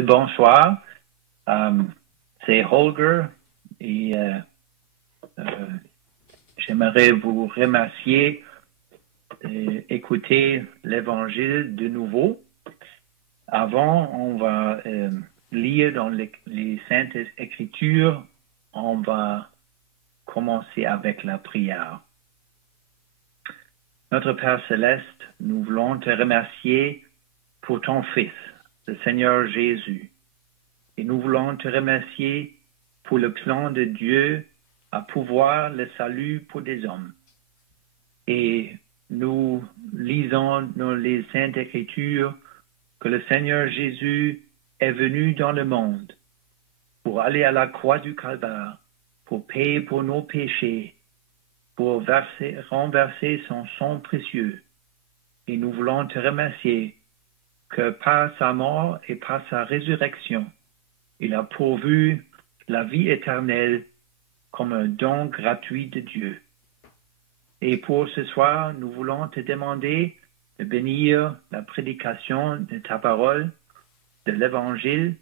Bonsoir, c'est Holger et j'aimerais vous remercier d'écouter l'Évangile de nouveau. Avant, on va lire dans les Saintes Écritures. On va commencer avec la prière. Notre Père Céleste, nous voulons te remercier pour ton Fils, le Seigneur Jésus. Et nous voulons te remercier pour le plan de Dieu à pouvoir le salut pour des hommes. Et nous lisons dans les Saintes Écritures que le Seigneur Jésus est venu dans le monde pour aller à la croix du Calvaire, pour payer pour nos péchés, pour renverser son sang précieux. Et nous voulons te remercier que par sa mort et par sa résurrection, il a pourvu la vie éternelle comme un don gratuit de Dieu. Et pour ce soir, nous voulons te demander de bénir la prédication de ta parole, de l'Évangile,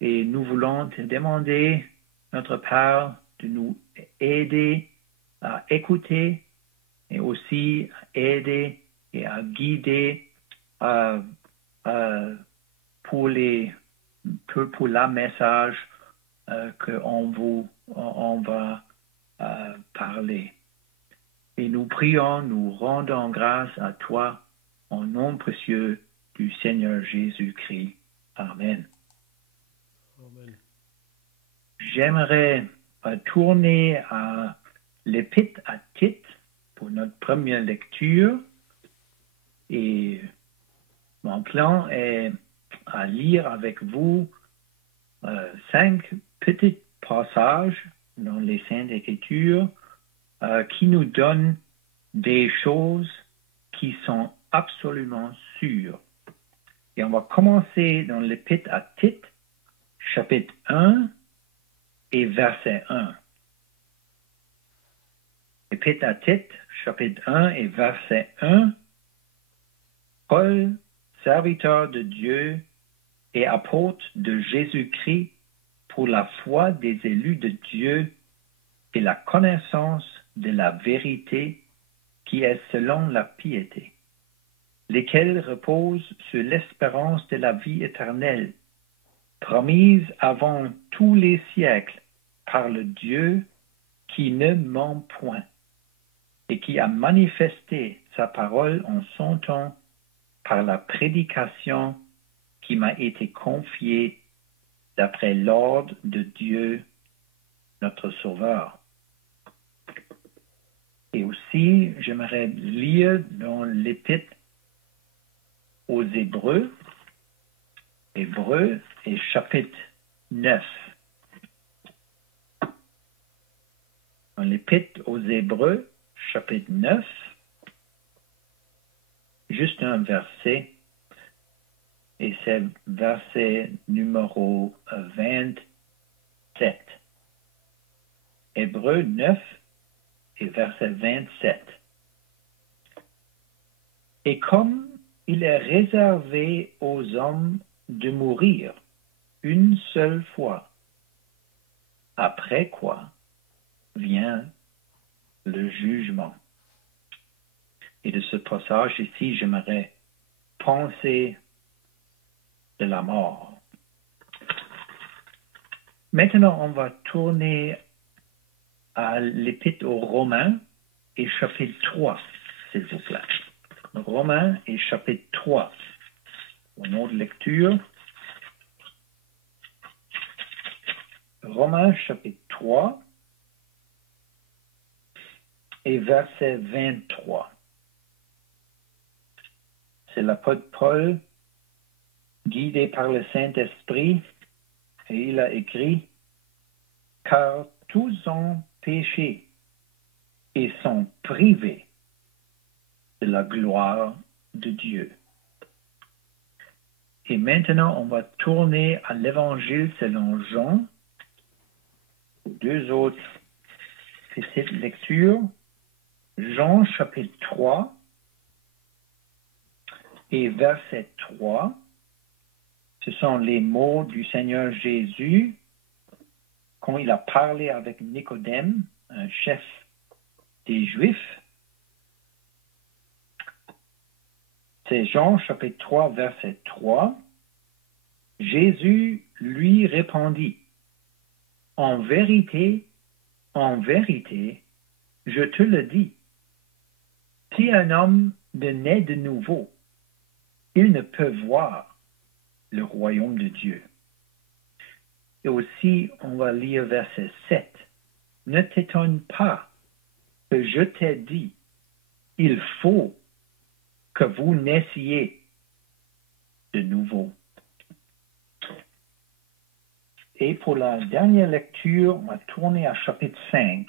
et nous voulons te demander, notre Père, de nous aider à écouter et aussi à aider et à guider pour la message on va parler. Et nous prions, nous rendons grâce à toi au nom précieux du Seigneur Jésus-Christ. Amen. Amen. J'aimerais tourner à l'Épître à Tite pour notre première lecture. Et mon plan est à lire avec vous 5 petits passages dans les Saintes Écritures qui nous donnent des choses qui sont absolument sûres. Et on va commencer dans l'Épître à Tite, chapitre 1 et verset 1. L'Épître à Tite, chapitre 1 et verset 1. Paul, serviteur de Dieu et apôtre de Jésus-Christ pour la foi des élus de Dieu et la connaissance de la vérité qui est selon la piété, lesquels reposent sur l'espérance de la vie éternelle, promise avant tous les siècles par le Dieu qui ne ment point et qui a manifesté sa parole en son temps par la prédication qui m'a été confiée d'après l'ordre de Dieu, notre Sauveur. Et aussi, j'aimerais lire dans l'Épître aux Hébreux, Hébreux et chapitre 9. Dans l'Épître aux Hébreux, chapitre 9, juste un verset, et c'est verset numéro 27. Hébreux 9 et verset 27. Et comme il est réservé aux hommes de mourir une seule fois, après quoi vient le jugement. Et de ce passage ici, j'aimerais penser de la mort. Maintenant, on va tourner à l'Épître aux Romains et chapitre 3, s'il vous plaît. Romains et chapitre 3. Au nom de lecture. Romains chapitre 3 et verset 23. C'est l'apôtre Paul, guidé par le Saint-Esprit, et il a écrit « Car tous ont péché et sont privés de la gloire de Dieu. » Et maintenant, on va tourner à l'Évangile selon Jean, deux autres petites lectures. Jean chapitre 3 et verset 3. Ce sont les mots du Seigneur Jésus quand il a parlé avec Nicodème, un chef des Juifs. C'est Jean chapitre 3, verset 3. Jésus lui répondit, en vérité, je te le dis, si un homme ne naît de nouveau, il ne peut voir le royaume de Dieu. Et aussi, on va lire verset 7. Ne t'étonne pas que je t'ai dit, il faut que vous naissiez de nouveau. Et pour la dernière lecture, on va tourner à chapitre 5.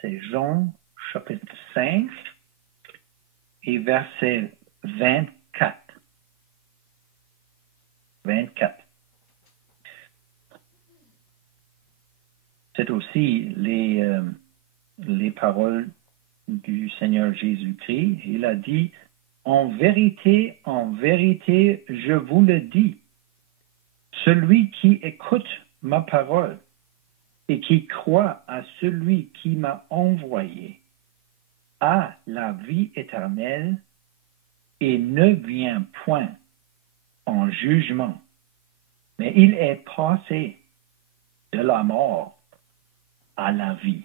C'est Jean, chapitre 5, et verset 24. 24. C'est aussi les paroles du Seigneur Jésus-Christ. Il a dit, en vérité, je vous le dis, celui qui écoute ma parole et qui croit à celui qui m'a envoyé a la vie éternelle et ne vient point en jugement, mais il est passé de la mort à la vie.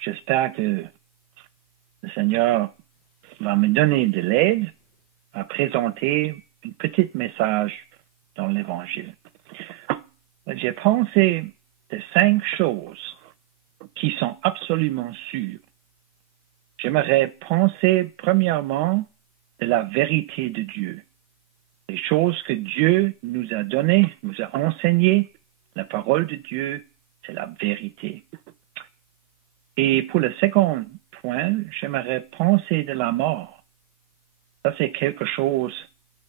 J'espère que le Seigneur va me donner de l'aide à présenter un petit message dans l'Évangile. J'ai pensé de 5 choses qui sont absolument sûres. J'aimerais penser premièrement de la vérité de Dieu. Les choses que Dieu nous a données, nous a enseignées, la parole de Dieu, c'est la vérité. Et pour le second point, j'aimerais penser de la mort. Ça, c'est quelque chose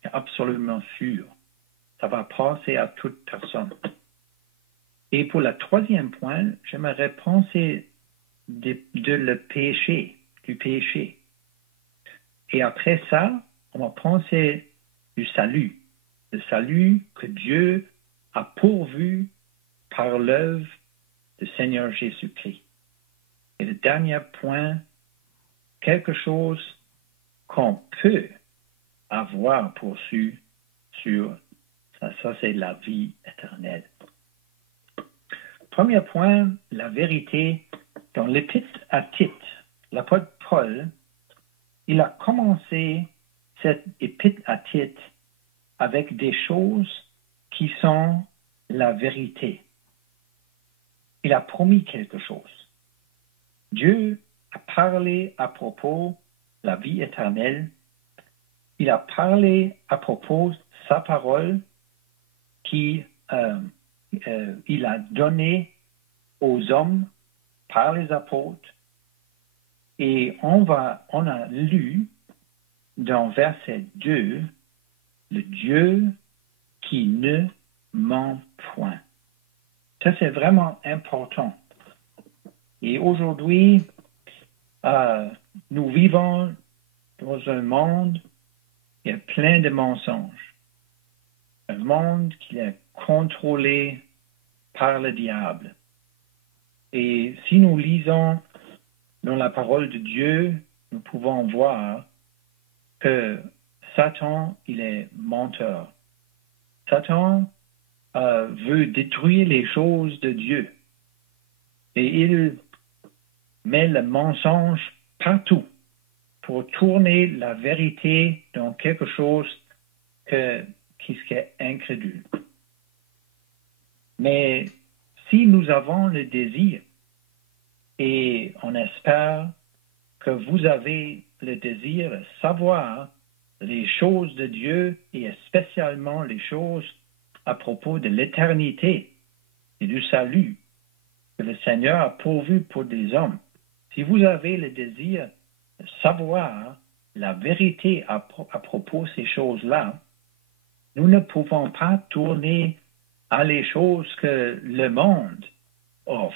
d'absolument sûr. Ça va passer à toute personne. Et pour le troisième point, j'aimerais penser du péché. Et après ça, on va penser du salut. Le salut que Dieu a pourvu par l'œuvre du Seigneur Jésus-Christ. Et le dernier point, quelque chose qu'on peut avoir poursu sur ça c'est la vie éternelle. Premier point, la vérité. Dans l'épître à Tite, l'apôtre Paul, il a commencé cette épître à Tite avec des choses qui sont la vérité. Il a promis quelque chose. Dieu a parlé à propos de la vie éternelle. Il a parlé à propos de sa parole qu'il a donnée aux hommes par les apôtres. Et on a lu dans verset 2, le Dieu qui ne ment point. Ça, c'est vraiment important. Et aujourd'hui, nous vivons dans un monde qui est plein de mensonges. Un monde qui est contrôlé par le diable. Et si nous lisons dans la parole de Dieu, nous pouvons voir que Satan, il est menteur. Satan veut détruire les choses de Dieu. Et il met le mensonge partout pour tourner la vérité dans quelque chose qui est incrédule. Mais si nous avons le désir, et on espère que vous avez le désir de savoir les choses de Dieu et spécialement les choses à propos de l'éternité et du salut que le Seigneur a pourvu pour des hommes. Si vous avez le désir de savoir la vérité à propos de ces choses-là, nous ne pouvons pas tourner à les choses que le monde offre.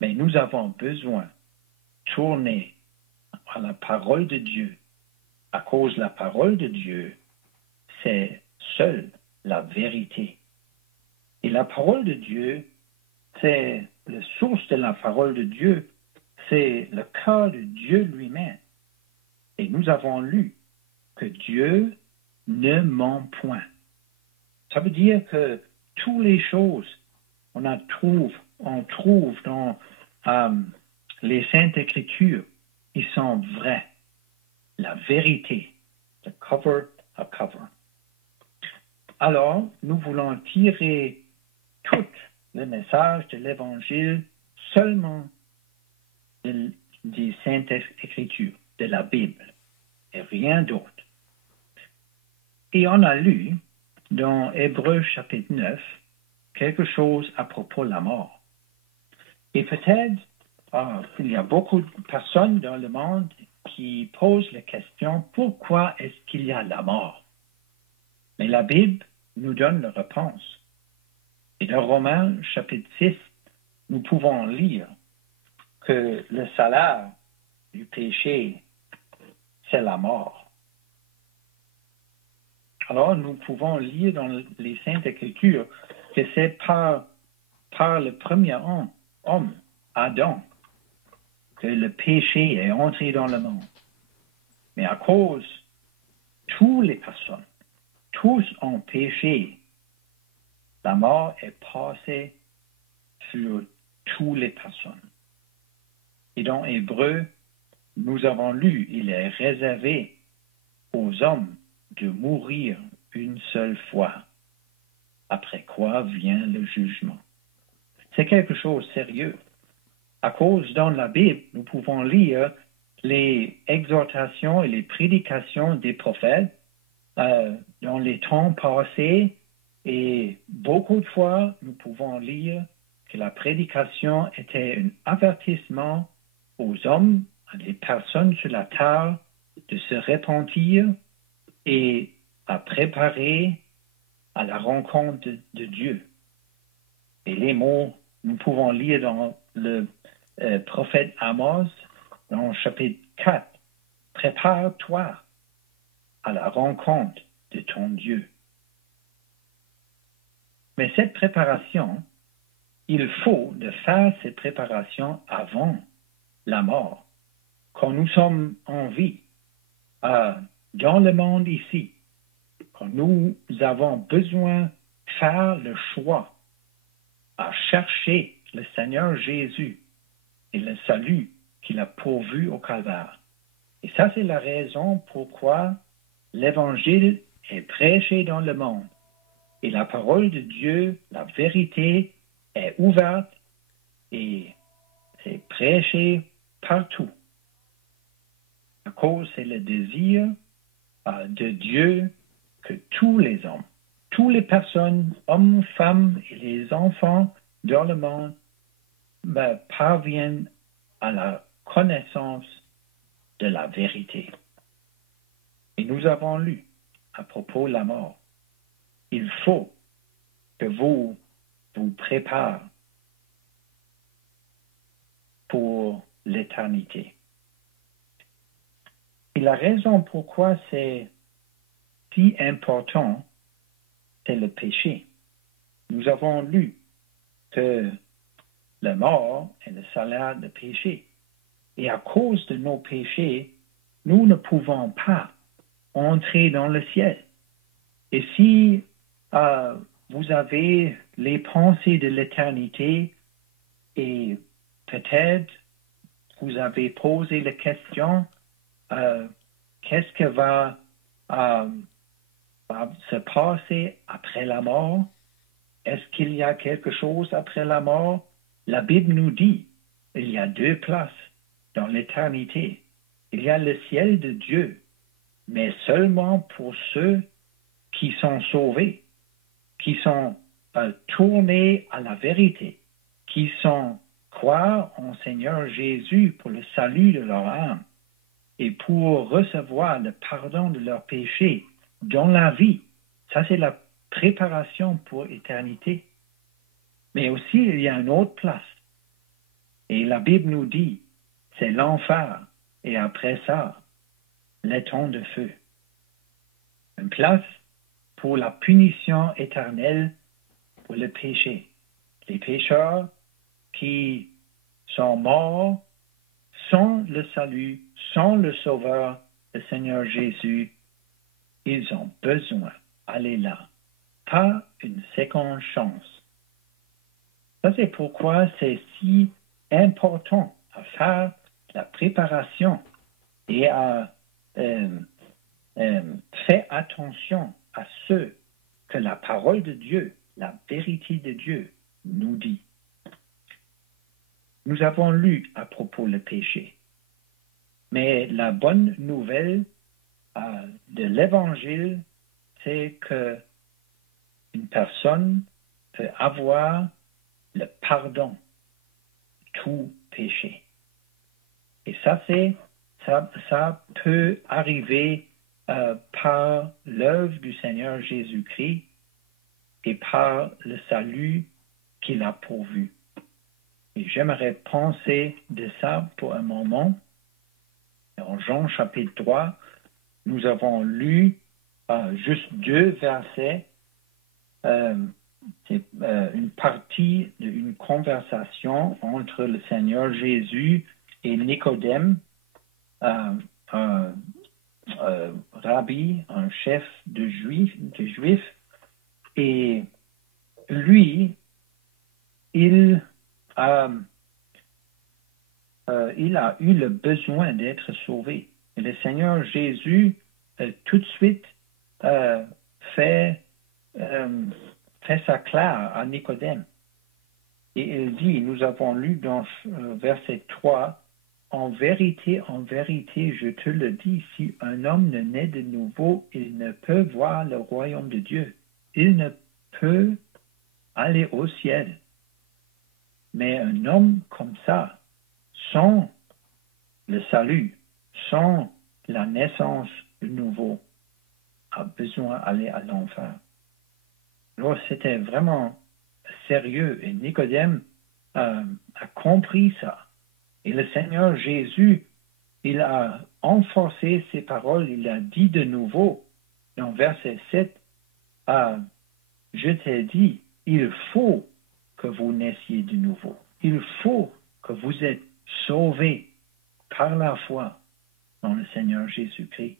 Mais nous avons besoin de tourner à la parole de Dieu à cause de la parole de Dieu, c'est seule la vérité. Et la parole de Dieu, c'est la source de la parole de Dieu, c'est le cœur de Dieu lui-même. Et nous avons lu que Dieu ne ment point. Ça veut dire que toutes les choses on trouve dans les Saintes Écritures, ils sont vrais. La vérité, de cover à cover. Alors, nous voulons tirer tout le message de l'Évangile seulement des Saintes Écritures, de la Bible, et rien d'autre. Et on a lu dans Hébreux chapitre 9 quelque chose à propos de la mort. Et peut-être il y a beaucoup de personnes dans le monde qui posent la question, pourquoi est-ce qu'il y a la mort? Mais la Bible nous donne la réponse. Et dans Romains chapitre 6, nous pouvons lire que le salaire du péché, c'est la mort. Alors, nous pouvons lire dans les Saintes Écritures que c'est par le premier homme, Adam, que le péché est entré dans le monde. Mais à cause de toutes les personnes, tous ont péché, la mort est passée sur toutes les personnes. Et dans Hébreu, nous avons lu, il est réservé aux hommes de mourir une seule fois, après quoi vient le jugement. C'est quelque chose de sérieux. À cause dans la Bible, nous pouvons lire les exhortations et les prédications des prophètes dans les temps passés, et beaucoup de fois, nous pouvons lire que la prédication était un avertissement aux hommes, à les personnes sur la terre, de se repentir et à préparer à la rencontre de Dieu. Et les mots, nous pouvons lire dans le prophète Amos, dans chapitre 4, « Prépare-toi à la rencontre de ton Dieu. » Mais cette préparation, il faut de faire cette préparation avant la mort, quand nous sommes en vie, dans le monde ici, quand nous avons besoin de faire le choix à chercher le Seigneur Jésus et le salut qu'il a pourvu au Calvaire. Et ça, c'est la raison pourquoi l'Évangile est prêché dans le monde. Et la parole de Dieu, la vérité, est ouverte et c'est prêché partout. À cause, c'est le désir de Dieu que tous les hommes, toutes les personnes, hommes, femmes et les enfants dans le monde parviennent à la connaissance de la vérité. Et nous avons lu à propos de la mort. Il faut que vous vous préparez pour l'éternité. Et la raison pourquoi c'est si important, c'est le péché. Nous avons lu que la mort est le salaire du péché. Et à cause de nos péchés, nous ne pouvons pas entrer dans le ciel. Et si vous avez les pensées de l'éternité et peut-être vous avez posé la question, qu'est-ce que va se passer après la mort? Est-ce qu'il y a quelque chose après la mort? La Bible nous dit, il y a deux places dans l'éternité. Il y a le ciel de Dieu, mais seulement pour ceux qui sont sauvés, qui sont tournés à la vérité, qui sont croire en Seigneur Jésus pour le salut de leur âme et pour recevoir le pardon de leurs péchés dans la vie. Ça, c'est la préparation pour l'éternité. Mais aussi, il y a une autre place. Et la Bible nous dit, c'est l'enfer. Et après ça, l'étang de feu. Une place pour la punition éternelle pour le péché. Les pécheurs qui sont morts sans le salut, sans le Sauveur, le Seigneur Jésus, ils ont besoin d'aller là. Pas une seconde chance. Ça, c'est pourquoi c'est si important à faire la préparation et à faire attention à ce que la parole de Dieu, la vérité de Dieu nous dit. Nous avons lu à propos du péché, mais la bonne nouvelle de l'Évangile, c'est que une personne peut avoir le pardon de tout péché. Et ça peut arriver par l'œuvre du Seigneur Jésus-Christ et par le salut qu'il a pourvu. Et j'aimerais penser de ça pour un moment. En Jean chapitre 3, nous avons lu juste 2 versets. C'est une partie d'une conversation entre le Seigneur Jésus et Nicodème, un rabbi, un chef de juifs, et lui, il a eu le besoin d'être sauvé. Et le Seigneur Jésus, tout de suite, fait ça clair à Nicodème. Et il dit, nous avons lu dans verset 3, en vérité, je te le dis, si un homme ne naît de nouveau, il ne peut voir le royaume de Dieu. Il ne peut aller au ciel. Mais un homme comme ça, sans le salut, sans la naissance de nouveau, a besoin d'aller à l'enfer. Alors, c'était vraiment sérieux. Et Nicodème a compris ça. Et le Seigneur Jésus, il a renforcé ses paroles. Il a dit de nouveau, dans verset 7, je t'ai dit, il faut que vous naissiez de nouveau. Il faut que vous êtes sauvés par la foi dans le Seigneur Jésus-Christ.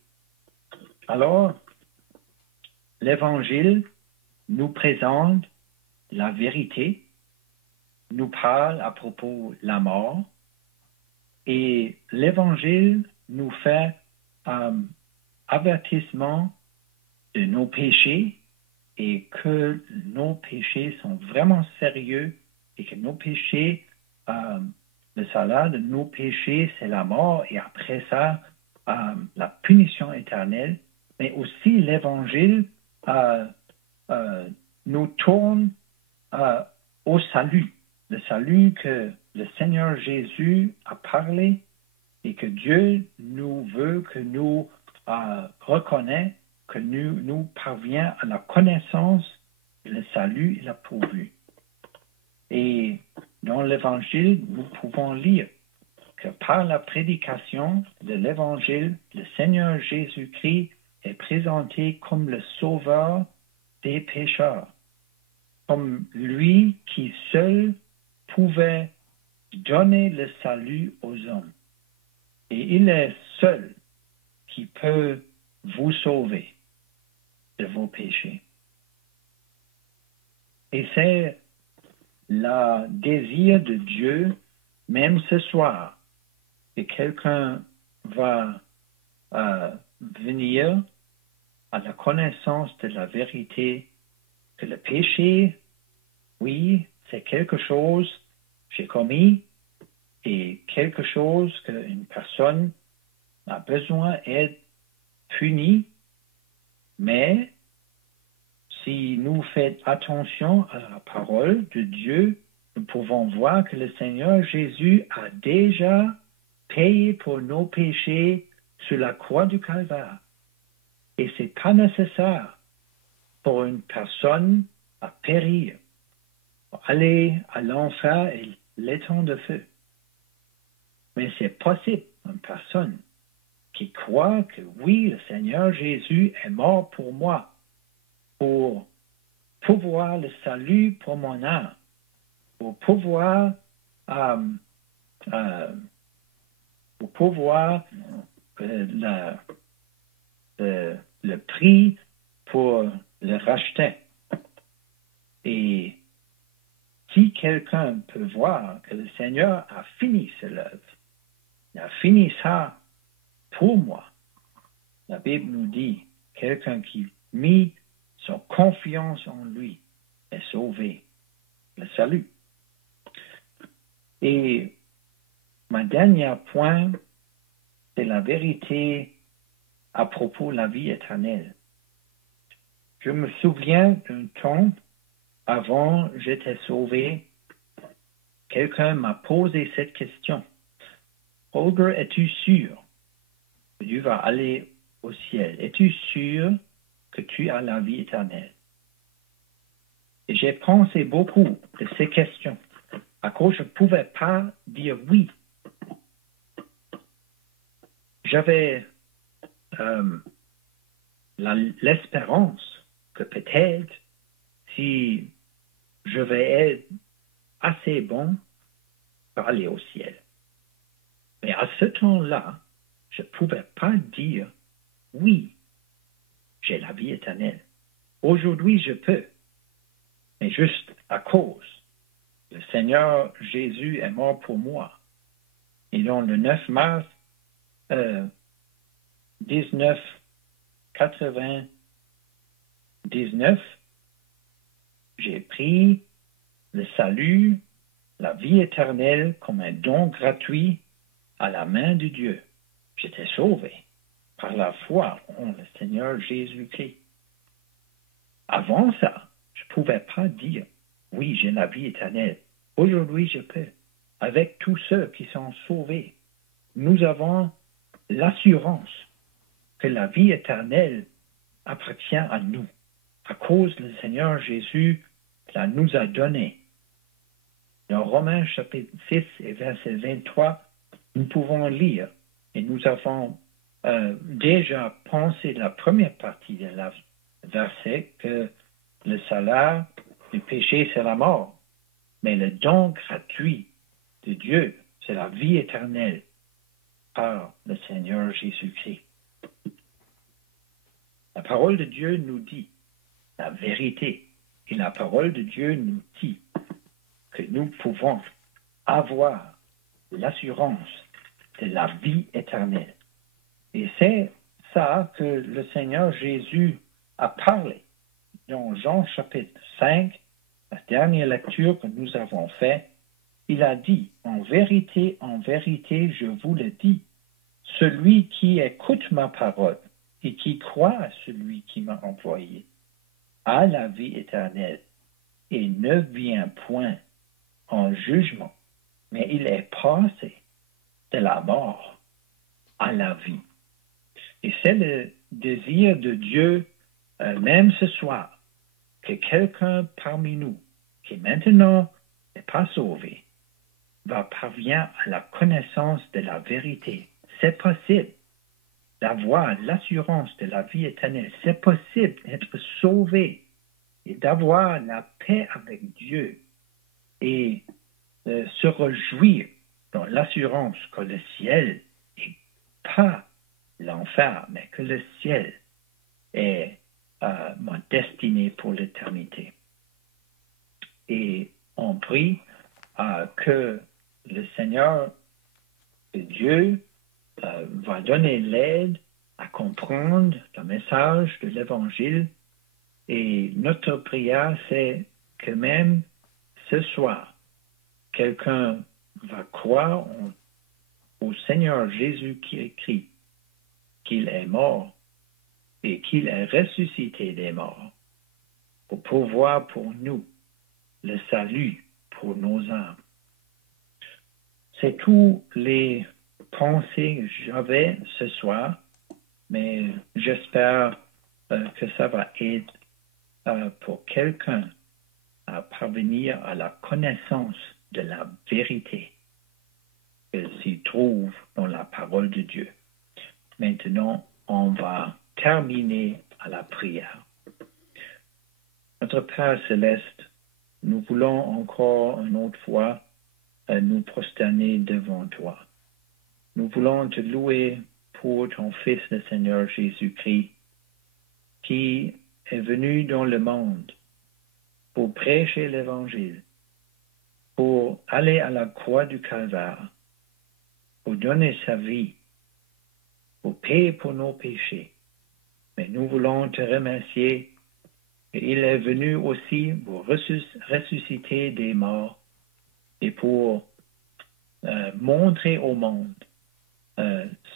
Alors, l'Évangile nous présente la vérité, nous parle à propos de la mort, et l'Évangile nous fait avertissement de nos péchés et que nos péchés sont vraiment sérieux et que nos péchés, le salaire de nos péchés, c'est la mort et après ça, la punition éternelle. Mais aussi l'Évangile nous tourne au salut, le salut que le Seigneur Jésus a parlé et que Dieu nous veut que nous reconnaissons, que nous parviens à la connaissance et le salut il a pourvu. Et dans l'Évangile, nous pouvons lire que par la prédication de l'Évangile, le Seigneur Jésus-Christ est présenté comme le sauveur des pécheurs, comme lui qui seul pouvait donner le salut aux hommes. Et il est seul qui peut vous sauver de vos péchés. Et c'est le désir de Dieu, même ce soir, que quelqu'un va venir à la connaissance de la vérité, que le péché, oui, c'est quelque chose que j'ai commis et quelque chose qu'une personne a besoin d'être punie, mais si nous faisons attention à la parole de Dieu, nous pouvons voir que le Seigneur Jésus a déjà payé pour nos péchés sur la croix du Calvaire. Et ce n'est pas nécessaire pour une personne à périr, pour aller à l'enfer et l'étang de feu. Mais c'est possible, une personne qui croient que oui, le Seigneur Jésus est mort pour moi, pour pouvoir le salut pour mon âme, pour pouvoir le prix pour le racheter. Et si quelqu'un peut voir que le Seigneur a fini cette œuvre, il a fini ça pour moi, la Bible nous dit, quelqu'un qui mit son confiance en lui est sauvé, le salut. Et mon dernier point, c'est la vérité à propos de la vie éternelle. Je me souviens d'un temps, avant j'étais sauvé, quelqu'un m'a posé cette question. Holger, es-tu sûr que tu vas aller au ciel? Es-tu sûr que tu as la vie éternelle? Et j'ai pensé beaucoup de ces questions, à cause je ne pouvais pas dire oui. J'avais l'espérance que peut-être si je vais être assez bon pour aller au ciel. Mais à ce temps-là, je ne pouvais pas dire oui, j'ai la vie éternelle. Aujourd'hui, je peux, mais juste à cause. Le Seigneur Jésus est mort pour moi. Et donc, le 9 mars 1999, j'ai pris le salut, la vie éternelle comme un don gratuit à la main de Dieu. J'étais sauvé par la foi en le Seigneur Jésus-Christ. Avant ça, je ne pouvais pas dire, oui, j'ai la vie éternelle. Aujourd'hui, je peux. Avec tous ceux qui sont sauvés, nous avons l'assurance que la vie éternelle appartient à nous, à cause du Seigneur Jésus la nous a donnée. Dans Romains chapitre 6 et verset 23, nous pouvons lire, et nous avons déjà pensé la première partie de la verset, que le salaire du péché, c'est la mort. Mais le don gratuit de Dieu, c'est la vie éternelle par le Seigneur Jésus-Christ. La parole de Dieu nous dit la vérité. Et la parole de Dieu nous dit que nous pouvons avoir l'assurance de la vie éternelle. Et c'est ça que le Seigneur Jésus a parlé dans Jean chapitre 5, la dernière lecture que nous avons faite. Il a dit, en vérité, je vous le dis, celui qui écoute ma parole et qui croit à celui qui m'a envoyé a la vie éternelle et ne vient point en jugement, mais il est passé de la mort à la vie. Et c'est le désir de Dieu, même ce soir, que quelqu'un parmi nous, qui maintenant n'est pas sauvé, va parvenir à la connaissance de la vérité. C'est possible d'avoir l'assurance de la vie éternelle. C'est possible d'être sauvé et d'avoir la paix avec Dieu et se réjouir dans l'assurance que le ciel n'est pas l'enfer, mais que le ciel est ma destinée pour l'éternité. Et on prie que le Seigneur Dieu va donner l'aide à comprendre le message de l'Évangile. Et notre prière, c'est que même ce soir, quelqu'un va croire au Seigneur Jésus qui écrit qu'il est mort et qu'il est ressuscité des morts pour pouvoir pour nous le salut pour nos âmes. C'est tous les pensées que j'avais ce soir, mais j'espère que ça va aider pour quelqu'un à parvenir à la connaissance de la vérité qu'elle s'y trouve dans la parole de Dieu. Maintenant, on va terminer à la prière. Notre Père céleste, nous voulons encore une autre fois nous prosterner devant toi. Nous voulons te louer pour ton Fils, le Seigneur Jésus-Christ, qui est venu dans le monde pour prêcher l'Évangile, pour aller à la croix du Calvaire, pour donner sa vie, pour payer pour nos péchés. Mais nous voulons te remercier. Et il est venu aussi pour ressusciter des morts et pour montrer au monde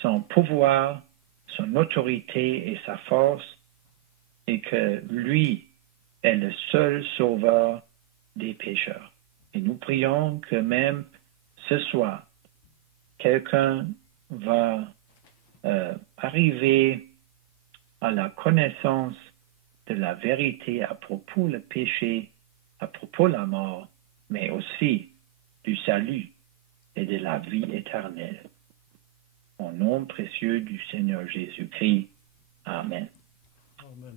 son pouvoir, son autorité et sa force, et que lui est le seul sauveur des pécheurs. Et nous prions que même ce soir, quelqu'un va arriver à la connaissance de la vérité à propos du péché, à propos de la mort, mais aussi du salut et de la vie éternelle. Au nom précieux du Seigneur Jésus-Christ. Amen. Amen.